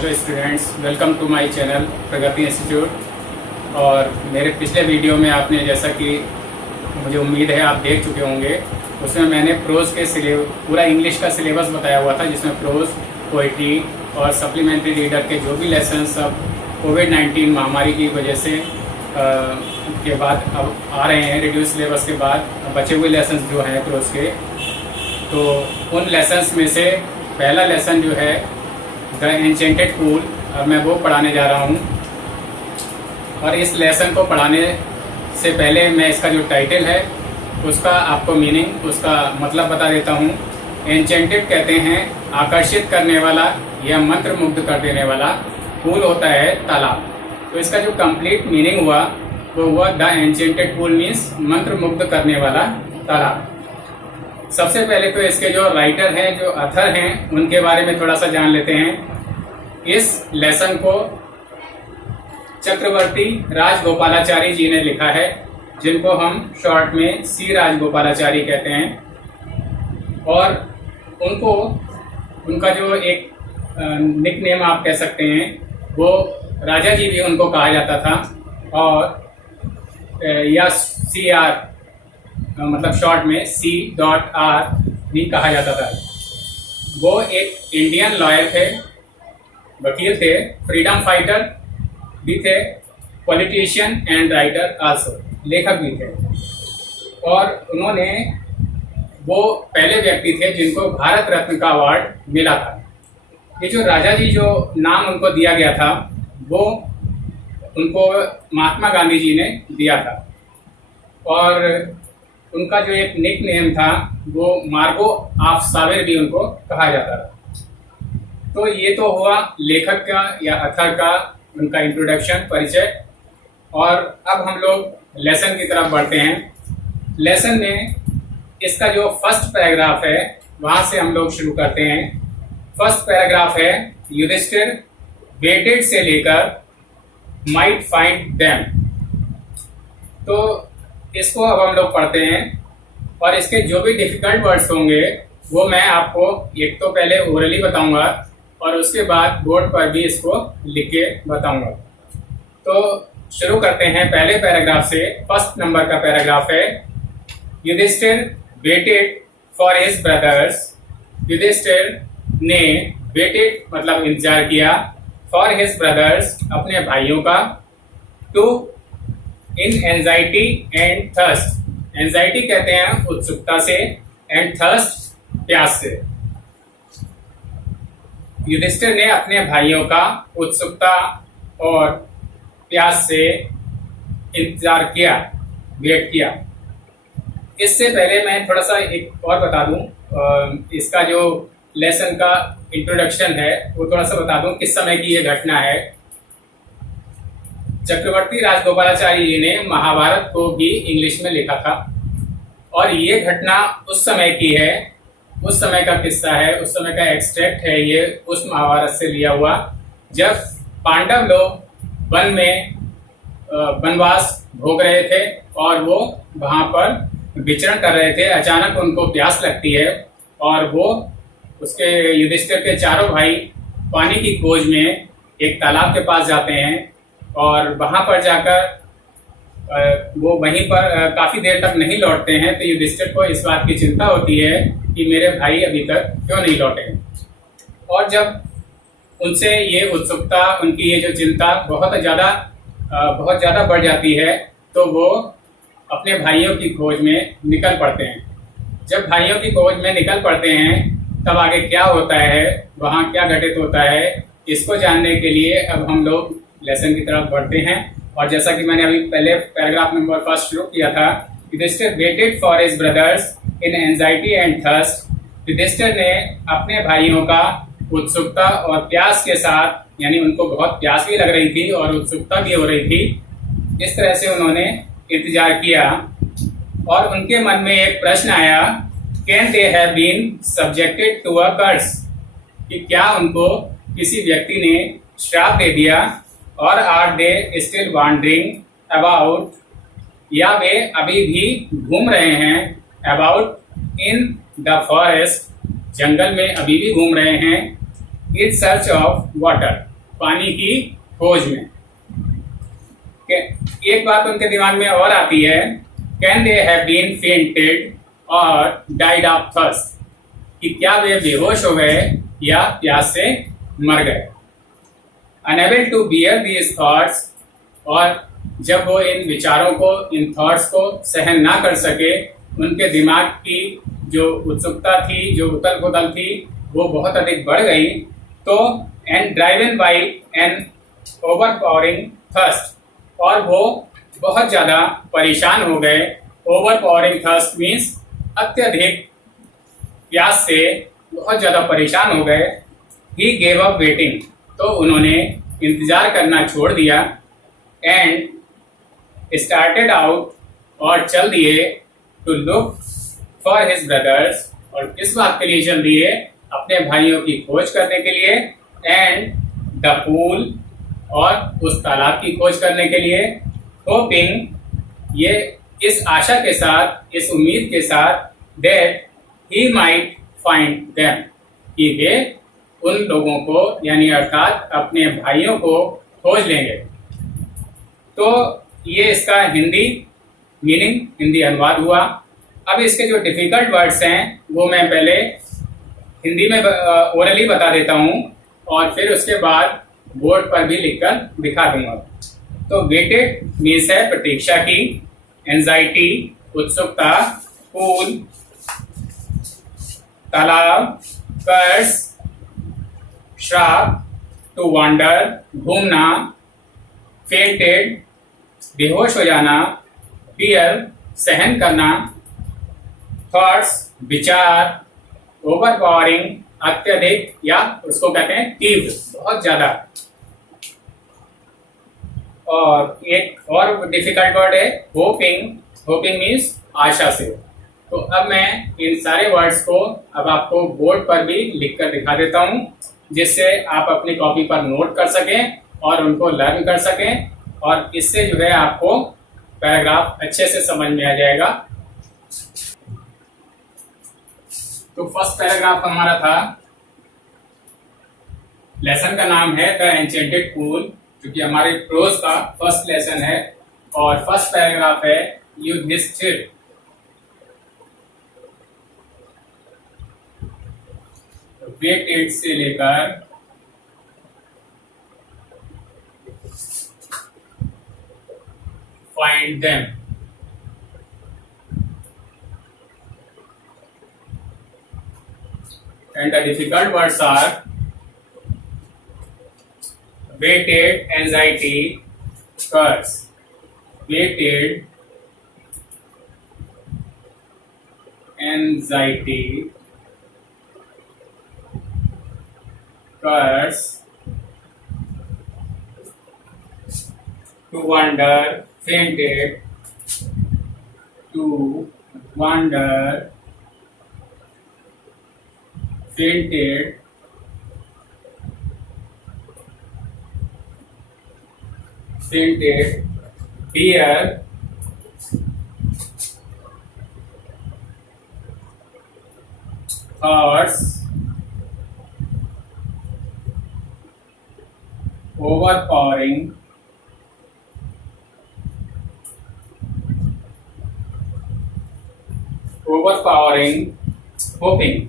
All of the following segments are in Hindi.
Hello students, welcome to my channel Pragati Institute. और मेरे पिछले वीडियो में आपने, जैसा कि मुझे उम्मीद है आप देख चुके होंगे, उसमें मैंने प्रोज के पूरा इंग्लिश का सिलेबस बताया हुआ था, जिसमें प्रोज, पोइट्री और सप्लीमेंट्री रीडर के जो भी लेसन सब कोविड-19 महामारी की वजह से के बाद अब आ रहे हैं, रिड्यूस सिलेबस के बाद बचे हुए लेसन जो हैं प्रोज के, तो उन लेसन्स में से पहला लेसन जो है द एन्चेंटेड पूल, अब मैं वो पढ़ाने जा रहा हूँ। और इस लेसन को पढ़ाने से पहले मैं इसका जो टाइटल है उसका आपको मीनिंग, उसका मतलब बता देता हूँ। एन्चेंटेड कहते हैं आकर्षित करने वाला या मंत्र मुग्ध कर देने वाला, पूल होता है तालाब। तो इसका जो कंप्लीट मीनिंग हुआ वो हुआ द एन्चेंटेड पूल मीन्स मंत्र मुग्ध करने वाला तालाब। सबसे पहले तो इसके जो राइटर हैं, जो अथर हैं, उनके बारे में थोड़ा सा जान लेते हैं। इस लेसन को चक्रवर्ती राजगोपालाचारी जी ने लिखा है, जिनको हम शॉर्ट में सी राजगोपालाचारी कहते हैं। और उनको, उनका जो एक निक नेम आप कह सकते हैं, वो राजा जी भी उनको कहा जाता था। और या सी आर मतलब शॉर्ट में C.R भी कहा जाता था। वो एक इंडियन लॉयर थे, वकील थे, फ्रीडम फाइटर भी थे, पॉलिटिशियन एंड राइटर आल्सो, लेखक भी थे। और उन्होंने, वो पहले व्यक्ति थे जिनको भारत रत्न का अवार्ड मिला था। ये जो राजा जी जो नाम उनको दिया गया था, वो उनको महात्मा गांधी जी ने दिया था। और उनका जो एक निक नेम था वो मार्गो ऑफ सावेर भी उनको कहा जाता था। तो ये तो हुआ लेखक का या अथर का उनका इंट्रोडक्शन, परिचय। और अब हम लोग लेसन की तरफ बढ़ते हैं। लेसन में इसका जो फर्स्ट पैराग्राफ है वहां से हम लोग शुरू करते हैं। फर्स्ट पैराग्राफ है, युधिष्ठिर वेटेड से लेकर माइट फाइंड देम। तो इसको अब हम लोग पढ़ते हैं। और इसके जो भी डिफिकल्ट वर्ड्स होंगे वो मैं आपको एक तो पहले ओरली बताऊंगा और उसके बाद बोर्ड पर भी इसको लिख के बताऊंगा। तो शुरू करते हैं पहले पैराग्राफ से। फर्स्ट नंबर का पैराग्राफ है, Yudhishthir waited for his brothers. Yudhishthir ने वेटेड मतलब इंतजार किया, फॉर हिज ब्रदर्स अपने भाइयों का, to in anxiety and thirst. Anxiety कहते हैं उत्सुकता से, एंड थर्स्ट प्यास से। युधिष्ठिर ने अपने भाइयों का उत्सुकता और प्यास से इंतजार किया, वेट किया। इससे पहले मैं थोड़ा सा एक और बता दूं, इसका जो लेसन का इंट्रोडक्शन है वो थोड़ा सा बता दूं किस समय की ये घटना है। चक्रवर्ती राजगोपालाचारी जी ने महाभारत को भी इंग्लिश में लिखा था। और ये घटना उस समय की है, उस समय का किस्सा है, उस समय का एक्सट्रैक्ट है ये, उस महाभारत से लिया हुआ, जब पांडव लोग वन में वनवास भोग रहे थे और वो वहां पर विचरण कर रहे थे। अचानक उनको प्यास लगती है और वो उसके युधिष्ठिर के चारों भाई पानी की खोज में एक तालाब के पास जाते हैं। और वहां पर जाकर वो वहीं पर काफी देर तक नहीं लौटते हैं। तो युधिष्ठिर को इस बात की चिंता होती है कि मेरे भाई अभी तक क्यों नहीं लौटे। और जब उनसे ये उत्सुकता, उनकी ये जो चिंता बहुत ज्यादा बढ़ जाती है, तो वो अपने भाइयों की खोज में निकल पड़ते हैं। जब भाइयों की खोज में निकल पड़ते हैं तब आगे क्या होता है, वहां क्या घटित होता है, इसको जानने के लिए अब हम लोग लेसन की तरफ बढ़ते हैं। और जैसा कि मैंने अभी पहले पैराग्राफ नंबर फर्स्ट शुरू किया था, Yudhishthir waited for his brothers in anxiety and thirst. Yudhishthir ने अपने भाइयों का उत्सुकता और प्यास के साथ, यानी उनको बहुत प्यास भी लग रही थी और उत्सुकता भी हो रही थी, इस तरह से उन्होंने इंतजार किया। और उनके मन में एक प्रश्न आया, can they have been subjected to a curse, कि क्या उनको किसी व्यक्ति ने श्राप दे दिया। और are they still wandering about, या वे अभी भी घूम रहे हैं, अबाउट इन द फॉरेस्ट, जंगल में अभी भी घूम रहे हैं, इन सर्च ऑफ वाटर, पानी की खोज में। एक बात उनके दिमाग में और आती है, can they have been fainted और डाइड ऑफ थर्स्ट, कि क्या वे बेहोश हो गए या प्यास से मर गए। Unable to bear these thoughts, और जब वो इन विचारों को, इन थॉट्स को सहन ना कर सके, उनके दिमाग की जो उत्सुकता थी, जो उथल पुथल थी, वो बहुत अधिक बढ़ गई। तो and driven by an overpowering thirst, और वो बहुत ज्यादा परेशान हो गए। ओवरपावरिंग थर्स्ट मीन्स अत्यधिक प्यास से बहुत ज्यादा परेशान हो गए। ही गेव अप वेटिंग, तो उन्होंने इंतजार करना छोड़ दिया। एंड स्टार्टेड आउट, और चल दिए to look for his brothers, और किस बात के लिए चल दिए, अपने भाइयों की खोज करने के लिए। एंड द पूल, और उस तालाब की खोज करने के लिए। होपिंग, ये इस आशा के साथ, इस उम्मीद के साथ, that he might find them, कि वे उन लोगों को, यानी अर्थात अपने भाइयों को खोज लेंगे। तो ये इसका हिंदी मीनिंग, हिंदी अनुवाद हुआ। अब इसके जो डिफिकल्ट वर्ड्स हैं वो मैं पहले हिंदी में ओरली बता देता हूँ, और फिर उसके बाद बोर्ड पर भी लिखकर दिखा दूंगा। तो वेटेड मीन्स है प्रतीक्षा की, एंजाइटी उत्सुकता, पूल तालाब, कर्स श्राप, टू वांडर घूमना, फेंटेड बेहोश हो जाना, फियर सहन करना, थॉट्स विचार, ओवरपावरिंग अत्यधिक, या उसको कहते हैं तीव्र, बहुत ज्यादा। और एक और डिफिकल्ट वर्ड है होपिंग, होपिंग मीन्स आशा से। तो अब मैं इन सारे वर्ड्स को अब आपको बोर्ड पर भी लिखकर दिखा देता हूं, जिससे आप अपनी कॉपी पर नोट कर सकें और उनको लर्न कर सकें, और इससे जो है आपको पैराग्राफ अच्छे से समझ में आ जाएगा। तो फर्स्ट पैराग्राफ हमारा था, लेसन का नाम है द एन्चेंटेड पूल, जो कि हमारे प्रोज का फर्स्ट लेसन है। और फर्स्ट पैराग्राफ है युधिष्ठिर। वेटेड से लेकर find them, and the difficult words are waited, anxiety, curse. Waited, anxiety, curse, to wonder, fainted, to wonder, fainted, fainted, fear, thoughts, overpowering, hoping।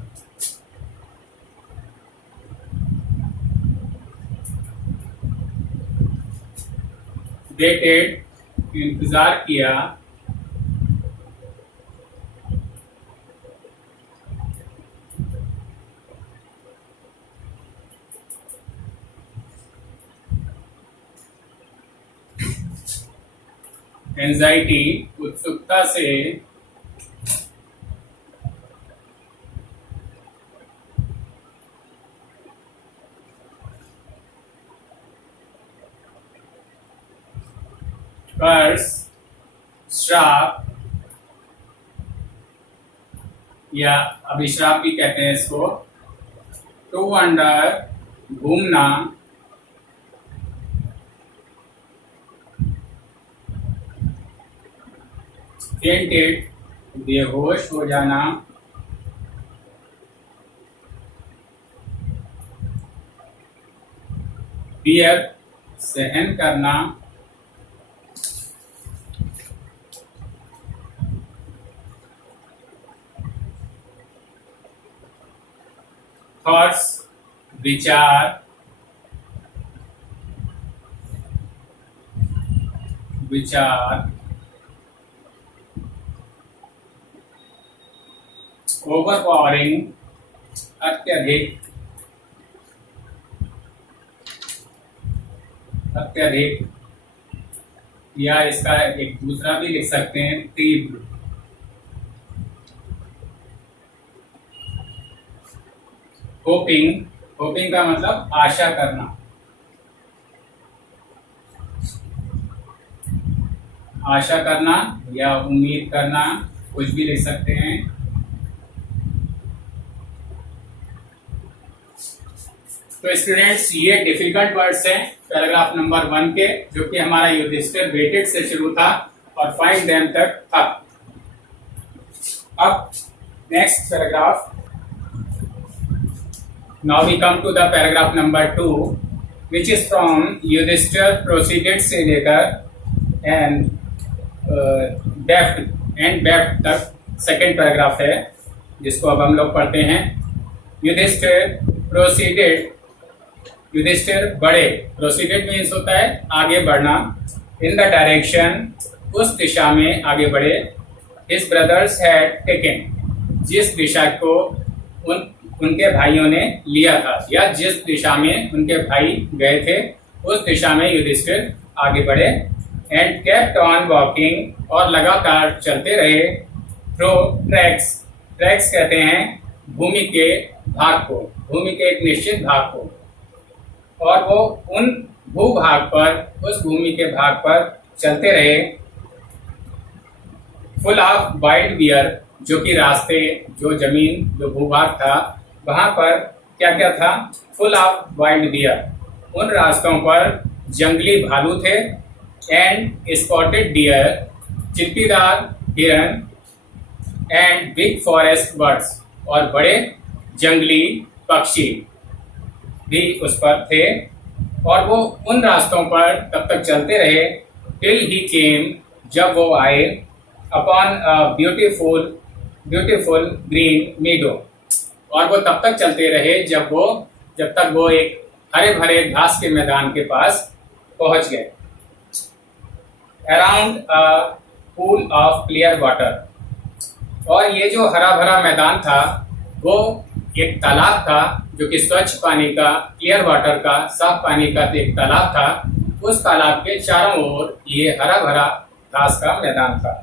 Waited इंतजार किया, एंजाइटी उत्सुकता से, कर्स श्राप, या अभिश्राप भी कहते हैं इसको। टू वंडर घूमना, फेंटेड बेहोश हो जाना, बियर सहन करना, थॉट्स विचार, विचार, ओवरपावरिंग अत्यधिक, अत्यधिक, या इसका एक दूसरा भी लिख सकते हैं तीव्र। होपिंग, होपिंग का मतलब आशा करना, आशा करना या उम्मीद करना, कुछ भी लिख सकते हैं। तो स्टूडेंट्स, ये डिफिकल्ट वर्ड्स हैं पैराग्राफ नंबर 1 के, जो कि हमारा युधिष्ठिर वेटेड से शुरू था और फाइंड देम तक था। अब next paragraph, now we come to the paragraph number 2, which is from Yudhishthir proceeded से लेकर एंड बेफ्ट तक सेकेंड पैराग्राफ है, जिसको अब हम लोग पढ़ते हैं। युधिष्ठिर प्रोसीडेड, युधिष्ठिर बढ़े, प्रोसीडेड मीन्स होता है आगे बढ़ना, इन द डायरेक्शन, उस दिशा में आगे बढ़े, हिज ब्रदर्स हैड टेकन, जिस दिशा को उनके भाइयों ने लिया था, या जिस दिशा में उनके भाई गए थे उस दिशा में युधिष्ठिर आगे बढ़े। एंड केप्ट ऑन वॉकिंग, और लगातार चलते रहे, थ्रू ट्रैक्स, ट्रैक्स कहते हैं भूमि के भाग को, भूमि के एक निश्चित भाग को, और वो उन भूभाग पर, उस भूमि के भाग पर चलते रहे। फुल ऑफ वाइल्ड बियर, जो कि रास्ते, जो जमीन, जो भूभाग था, वहां पर क्या क्या था? फुल ऑफ वाइल्ड बियर, उन रास्तों पर जंगली भालू थे। एंड स्पॉटेड डियर, चित्तीदार हिरन। एंड बिग फॉरेस्ट बर्ड्स, और बड़े जंगली पक्षी भी उस पर थे। और वो उन रास्तों पर तब तक चलते रहे टिल ही केम, जब वो आए, अपॉन ब्यूटीफुल ब्यूटीफुल ग्रीन मीडो, और वो तब तक चलते रहे जब तक वो एक हरे भरे घास के मैदान के पास पहुंच गए। Around a pool of clear water, और ये जो हरा भरा मैदान था वो एक तालाब था, जो कि स्वच्छ पानी का, क्लियर वाटर का, साफ पानी का एक तालाब था। उस तालाब के चारों ओर ये हरा भरा घास का मैदान था।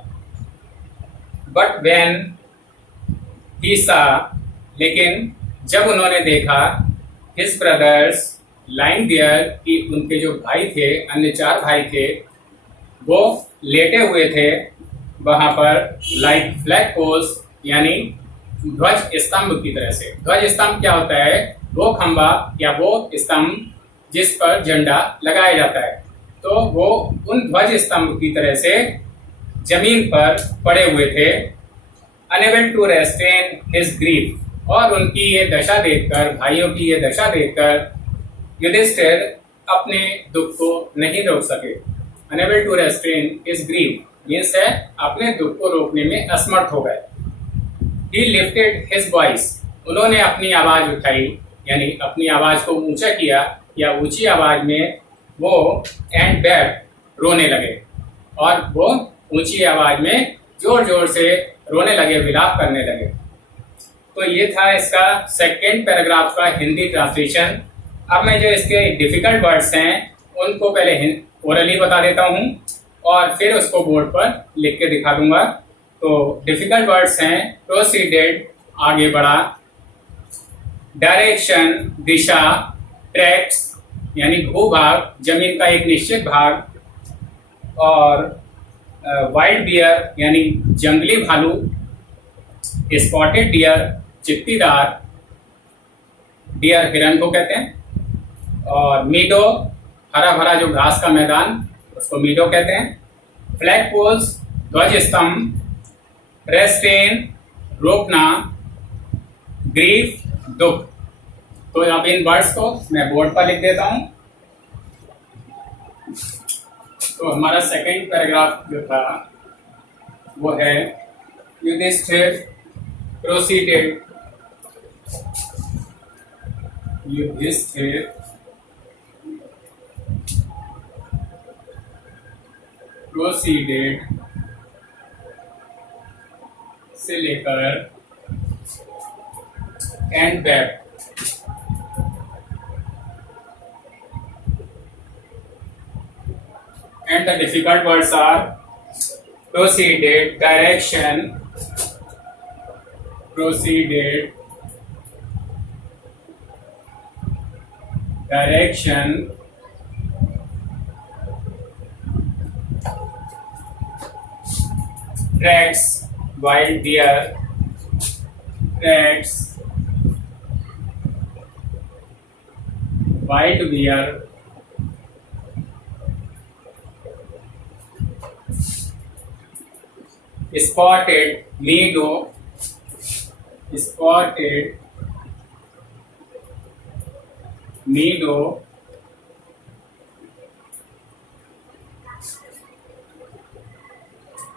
बट व्हेन ही सा, लेकिन जब उन्होंने देखा, हिज ब्रदर्स लाइंग देयर, कि उनके जो भाई थे, अन्य 4 भाई थे, वो लेटे हुए थे वहां पर, लाइक फ्लैग पोल्स, यानी ध्वज स्तंभ की तरह से। ध्वज स्तंभ क्या होता है? वो खंभा या वो स्तंभ जिस पर झंडा लगाया जाता है। तो वो उन ध्वज स्तंभ की तरह से जमीन पर पड़े हुए थे। Unable to restrain his grief, और उनकी ये दशा देखकर, भाइयों की ये दशा देखकर, युधिष्ठिर अपने दुख को नहीं रोक सके। Unable to restrain his grief means है अपने दुख को रोकने में असमर्थ हो गए। ही लिफ्टेड हिज वॉइस, उन्होंने अपनी आवाज उठाई, यानी अपनी आवाज को ऊंचा किया या ऊंची आवाज में वो, एंड बैट, रोने लगे, और वो ऊंची आवाज में जोर जोर से रोने लगे, विलाप करने लगे। तो ये था इसका सेकेंड पैराग्राफ का हिंदी ट्रांसलेशन। अब मैं जो इसके डिफिकल्ट वर्ड्स हैं उनको पहले ओरली बता देता हूँ और फिर उसको बोर्ड पर लिख के दिखा दूंगा। तो डिफिकल्ट वर्ड्स हैं प्रोसीडेड, आगे बढ़ा, डायरेक्शन, दिशा, ट्रैक्स यानी भूभाग, जमीन का एक निश्चित भाग, और वाइल्ड बियर यानी जंगली भालू, स्पॉटेड डियर, चित्तीदार, डियर हिरन को कहते हैं, और मीडो, हरा भरा जो घास का मैदान, उसको मीडो कहते हैं, फ्लैग पोल्स, ध्वज स्तंभ, रेस्ट्रेन, रोकना, ग्रीफ, दुख। तो अब इन वर्ड्स को मैं बोर्ड पर लिख देता हूं। तो हमारा सेकंड पैराग्राफ जो था वो है युधिष्ठिर प्रोसीडेड युधिष्ठिर प्रोसीडेड से लेकर and back and the difficult words are proceeded, direction, proceeded, direction, tracks, wild deer, tracks, wild deer, spotted meadow, spotted meadow,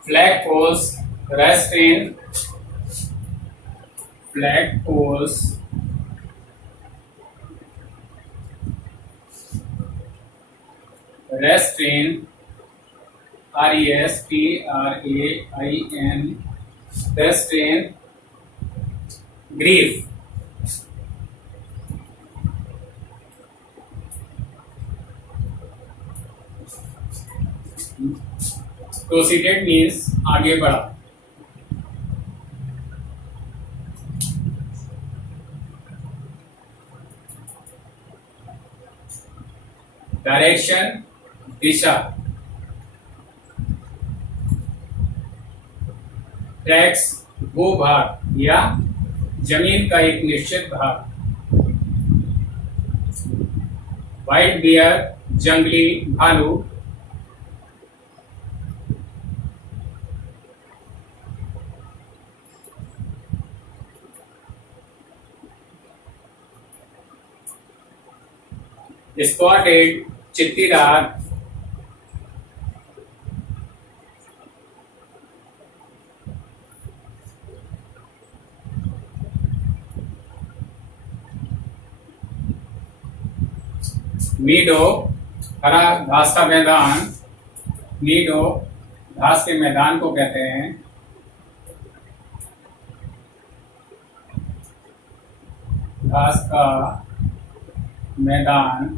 flagpoles rest in, flagpoles rest in, RESTRAIN, rest in grief. Proceeded means आगे बढ़ा. Direction दिशा. टैक्स भूभाग या जमीन का एक निश्चित भाग. वाइल्ड बियर जंगली भालू. स्पॉटेड चित्तीदार. मीडो हरा घास का मैदान. मीडो घास के मैदान को कहते हैं. घास का मैदान.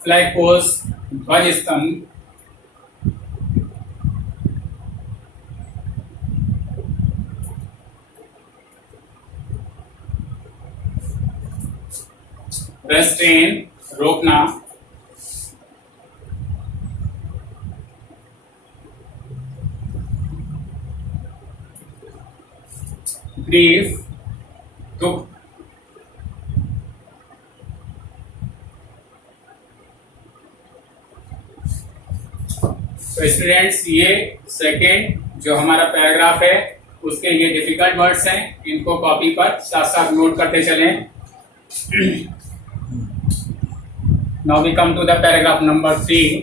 फ्लैग पोस्ट ध्वज स्तंभ. रेस्ट्रेन रोकना. ग्रीफ दुख. तो स्टूडेंट्स ये सेकेंड जो हमारा पैराग्राफ है उसके ये डिफिकल्ट वर्ड्स हैं, इनको कॉपी पर साथ साथ नोट करते चलें. Now we come to the paragraph number 3.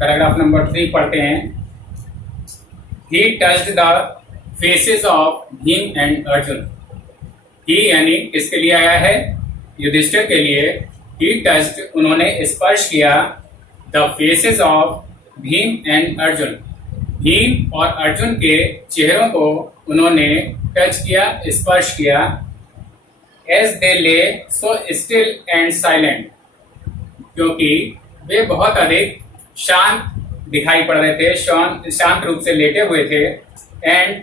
Paragraph number 3 पढ़ते हैं. He touched the faces of Bhim and Arjun. He यानी किसके लिए आया है? युधिष्ठिर के लिए. ही टच्ड उन्होंने स्पर्श किया. The faces of Bhim and Arjun. Bhim और अर्जुन के चेहरों को उन्होंने टच किया, स्पर्श किया. एज दे ले सो स्टिल एंड साइलेंट. क्योंकि वे बहुत अधिक शांत दिखाई पड़ रहे थे, शांत रूप से लेटे हुए थे. एंड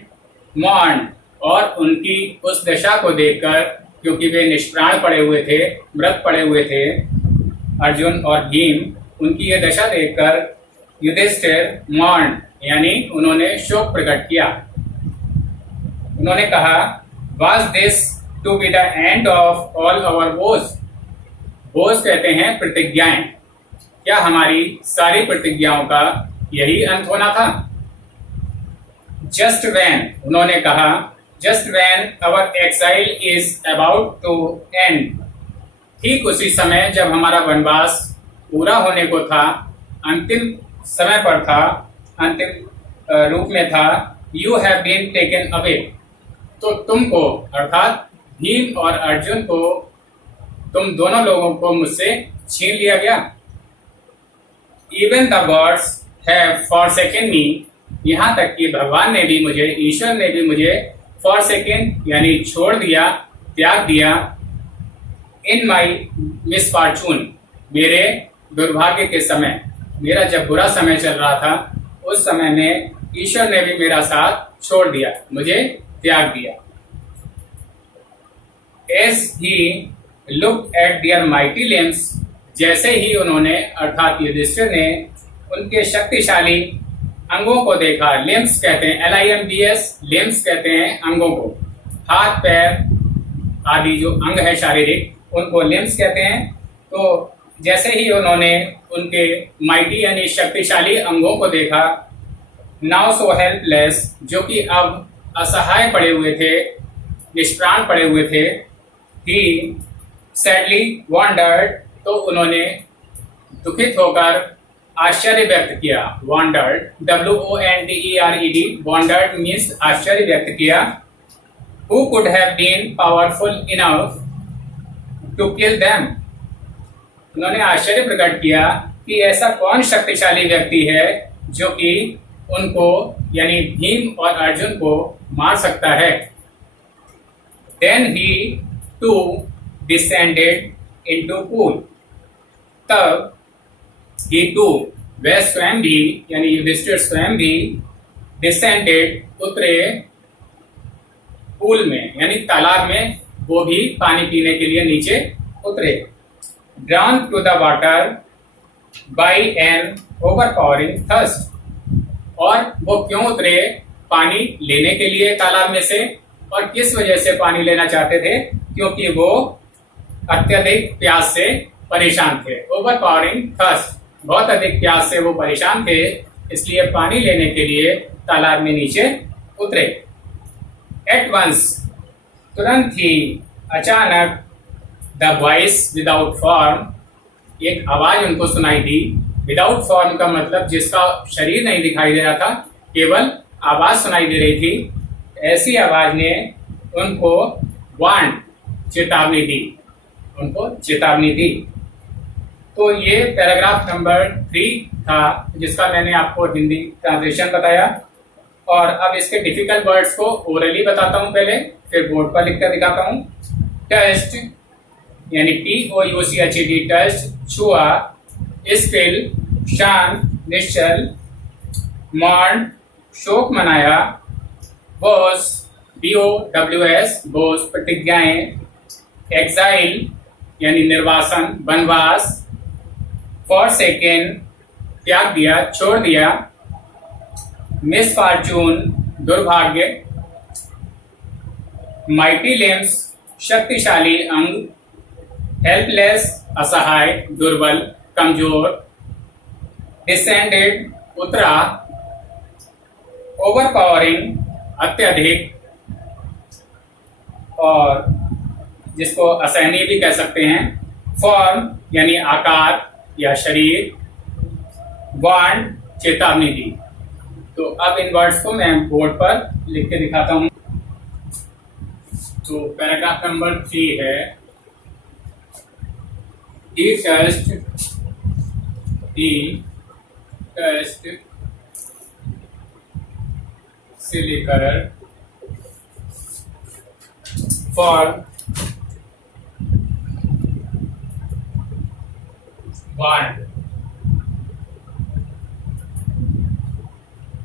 मॉर्न और उनकी उस दशा को देखकर, क्योंकि वे निष्प्राण पड़े हुए थे, मृत पड़े हुए थे अर्जुन और भीम, उनकी यह दशा देखकर युधिष्ठिर मॉर्न यानी उन्होंने शोक प्रकट किया. उन्होंने कहा was this to be the end of all our vows. Vows कहते हैं प्रतिज्ञाएं. क्या हमारी सारी प्रतिज्ञाओं का यही अंत होना था? जस्ट व्हेन उन्होंने कहा just when our exile is about to end. ठीक उसी समय जब हमारा वनवास पूरा होने को था, अंतिम समय पर था, अंतिम रूप में था, you have been taken away, तो तुमको अर्थात भीम और अर्जुन को, तुम दोनों लोगों को मुझसे छीन लिया गया। Even the gods have forsaken me, यहाँ तक कि भगवान ने भी मुझे, ईश्वर ने भी मुझे फॉरसेकन यानी छोड़ दिया, त्याग दिया। इन माई मिसफॉर्चून, मेरे दुर्भाग्य के समय, मेरा जब बुरा समय चल रहा था उस समय में ईश्वर ने भी मेरा साथ छोड़ दिया, मुझे त्याग दिया। As he looked at their mighty limbs, जैसे ही उन्होंने अर्थात युधिष्ठिर ने उनके शक्तिशाली अंगों को देखा, लिम्स कहते हैं LIMBS, लिम्स कहते हैं अंगों को, हाथ पैर आदि जो अंग है शारीरिक उनको लिम्स कहते हैं। तो जैसे ही उन्होंने उनके माइटी यानी शक्तिशाली अंगों को देखा, नाउ सो हेल्पलेस, जो कि अब असहाय पड़े हुए थे, निष्प्राण पड़े हुए थे, ही सैडली वॉन्डर्ड, तो उन्होंने दुखित होकर आश्चर्य व्यक्त किया। वॉन्डर्ड, WONDERED, वॉन्डर्ड मीन्स आश्चर्य व्यक्त किया। Who could have been powerful enough to kill them, उन्होंने आश्चर्य प्रकट किया कि ऐसा कौन शक्तिशाली व्यक्ति है जो कि उनको यानी भीम और अर्जुन को मार सकता है। Then he too descended into pool, तब ही टू, वह स्वयं भी यानी युधिष्ठिर स्वयं भी डिसेंडेड, उतरे पूल में यानी तालाब में, वो भी पानी पीने के लिए नीचे उतरे। Drown to the water by an overpowering thirst, और वो क्यों उतरे पानी लेने के लिए तालाब में से, और किस वजह से पानी लेना चाहते थे, क्योंकि वो अत्यधिक प्यास से परेशान थे। ओवरपावरिंग थर्स्ट, बहुत अधिक प्यास से वो परेशान थे, इसलिए पानी लेने के लिए तालाब में नीचे उतरे। एट वंस, तुरंत ही, अचानक, द वॉइस विदाउट फॉर्म, एक आवाज उनको सुनाई दी। विदाउट फॉर्म का मतलब जिसका शरीर नहीं दिखाई दे रहा था, केवल आवाज सुनाई दे रही थी, ऐसी आवाज ने उनको वार्न, चेतावनी दी, उनको चेतावनी दी। तो ये पैराग्राफ नंबर 3 था जिसका मैंने आपको हिंदी ट्रांसलेशन बताया। और अब इसके डिफिकल्ट वर्ड्स को ओरली बताता हूं पहले, फिर बोर्ड पर लिखकर दिखाता हूं। टस्ट यानी TOUCHED, टस्ट छुआ, स्टिल शांत निश्चल, मॉर्न शोक मनाया, बोस BOWS बोस प्रतिज्ञाएं, एक्साइल यानी निर्वासन वनवास, फॉरसेकन त्याग दिया छोड़ दिया, मिसफॉर्चून दुर्भाग्य, माइटी लिम्स शक्तिशाली अंग, हेल्पलेस असहाय दुर्बल कमजोर, डिसेंडेड उतरा, ओवरपावरिंग अत्यधिक, और जिसको असहनीय भी कह सकते हैं, फॉर्म यानी आकार या शरीर, वार्न चेतावनी दी। तो अब इन वर्ड्स को मैं बोर्ड पर लिख के दिखाता हूं। तो पैराग्राफ नंबर 3 है, ही टस्ट से लेकर for warn,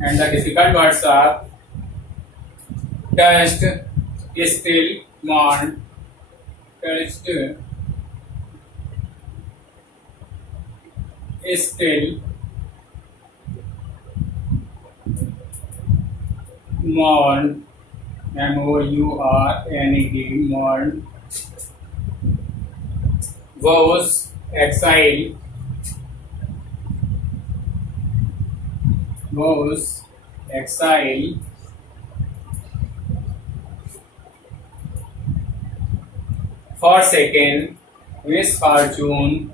and the difficult words are touched, still, mourned, touched, still, mourned, MOURNED, mourned, was exile, was exile, forsaken, misfortune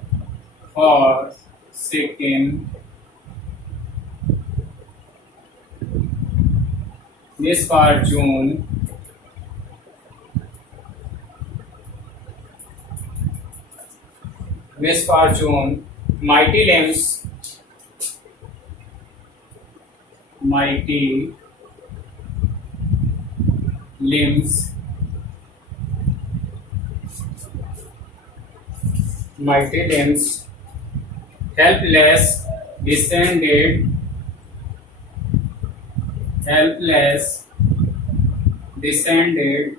for Sikkim, misfortune misfortune, mighty limbs, mighty limbs, mighty limbs, helpless descended, helpless descended,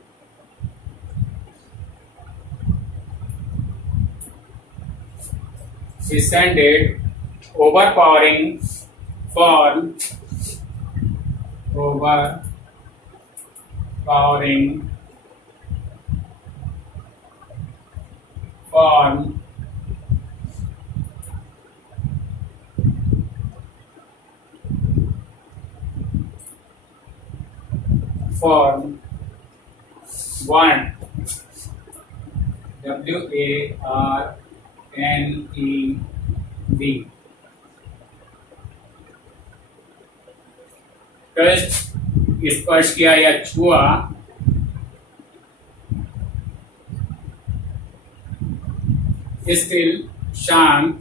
descended, overpowering fall, overpowering fall, form, warn, WARNED, touch, स्पर्श किया या छुआ, स्टिल, शांत,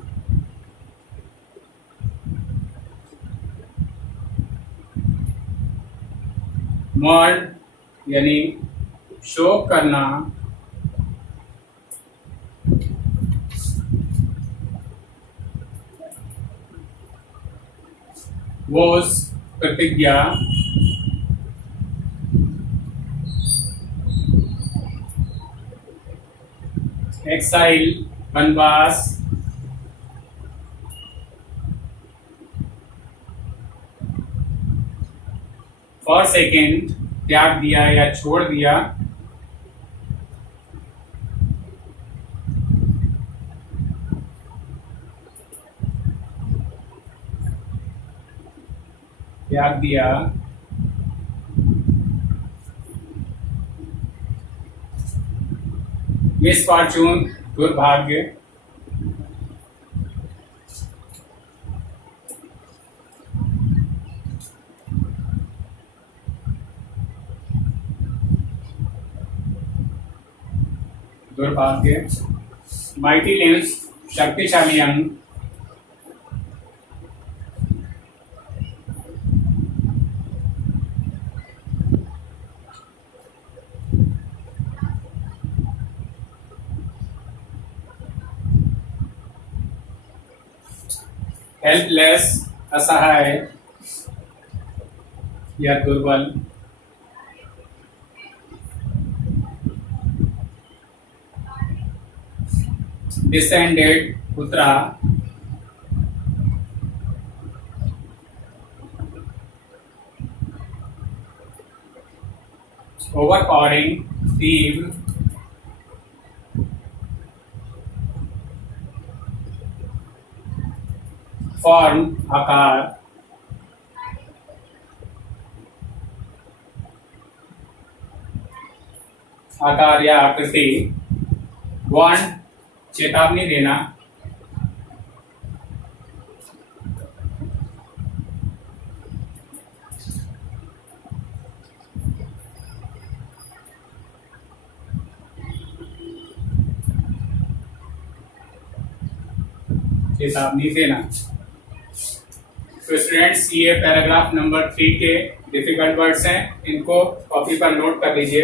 मर्ड यानी शोक करना, वोज प्रतिज्ञा, एक्साइल वनवास, फॉर सेकेंड त्याग दिया या छोड़ दिया, त्याग दिया, मिसफॉर्चून दुर्भाग्य, दुर्भाग्य, माइटी लिम्स शक्तिशाली अंग, हेल्पलेस असहाय या दुर्बल, डिसेंडेड उतरा, ओवरपावरिंग तीव्र, फॉर्म आकार, आकार या आकृति, वार्न चेतावनी देना, चेतावनी देना। तो स्टूडेंट्स ये पैराग्राफ नंबर 3 के डिफिकल्ट वर्ड्स हैं, इनको कॉपी पर नोट कर लीजिए।